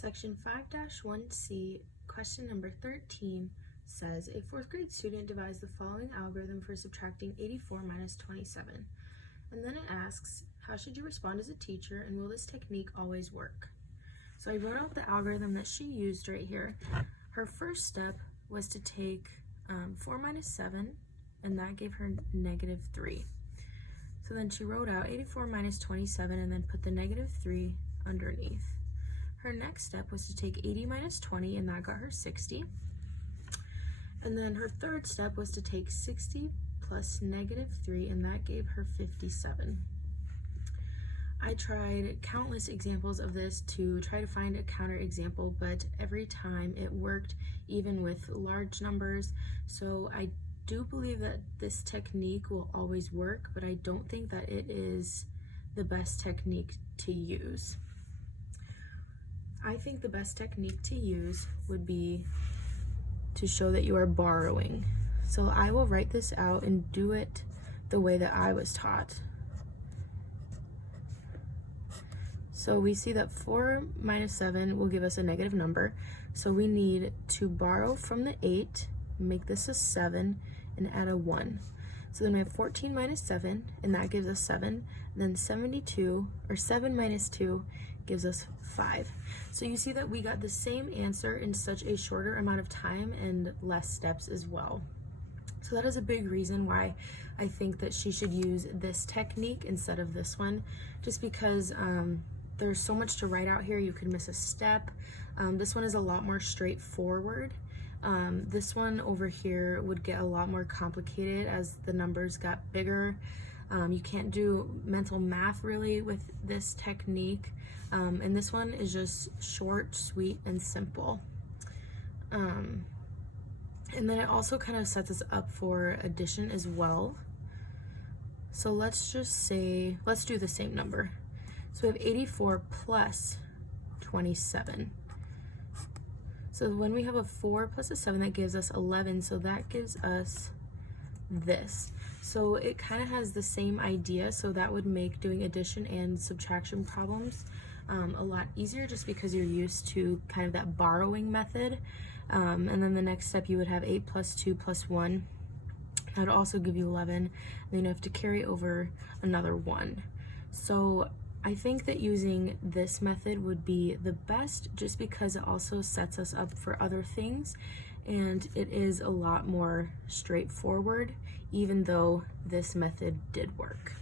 Section 5-1C, question number 13 says, a fourth grade student devised the following algorithm for subtracting 84 minus 27. And then it asks, how should you respond as a teacher, and will this technique always work? So I wrote out the algorithm that she used right here. Her first step was to take 4 minus 7, and that gave her negative 3. So then she wrote out 84 minus 27 and then put the negative 3 underneath. Her next step was to take 80 minus 20, and that got her 60. And then her third step was to take 60 plus negative 3, and that gave her 57. I tried countless examples of this to try to find a counter example, but every time it worked, even with large numbers. So I do believe that this technique will always work, but I don't think that it is the best technique to use. I think the best technique to use would be to show that you are borrowing. So I will write this out and do it the way that I was taught. So we see that 4 minus 7 will give us a negative number. So we need to borrow from the 8, make this a 7, and add a 1. So then we have 14 minus 7, and that gives us 7. And then 72, or 7 minus 2, gives us 5. So you see that we got the same answer in such a shorter amount of time and less steps as well. So that is a big reason why I think that she should use this technique instead of this one, just because there's so much to write out here. You could miss a step. This one is a lot more straightforward. This one over here would get a lot more complicated as the numbers got bigger. You can't do mental math really with this technique. And this one is just short, sweet, and simple. And then it also kind of sets us up for addition as well. So let's just say, let's do the same number. So we have 84 plus 27. So when we have a 4 plus a 7, that gives us 11. So that gives us this. So it kind of has the same idea. So that would make doing addition and subtraction problems a lot easier, just because you're used to kind of that borrowing method. And then the next step, you would have 8 plus 2 plus 1. That would also give you 11. And then you have to carry over another 1. So I think that using this method would be the best, just because it also sets us up for other things, and it is a lot more straightforward, even though this method did work.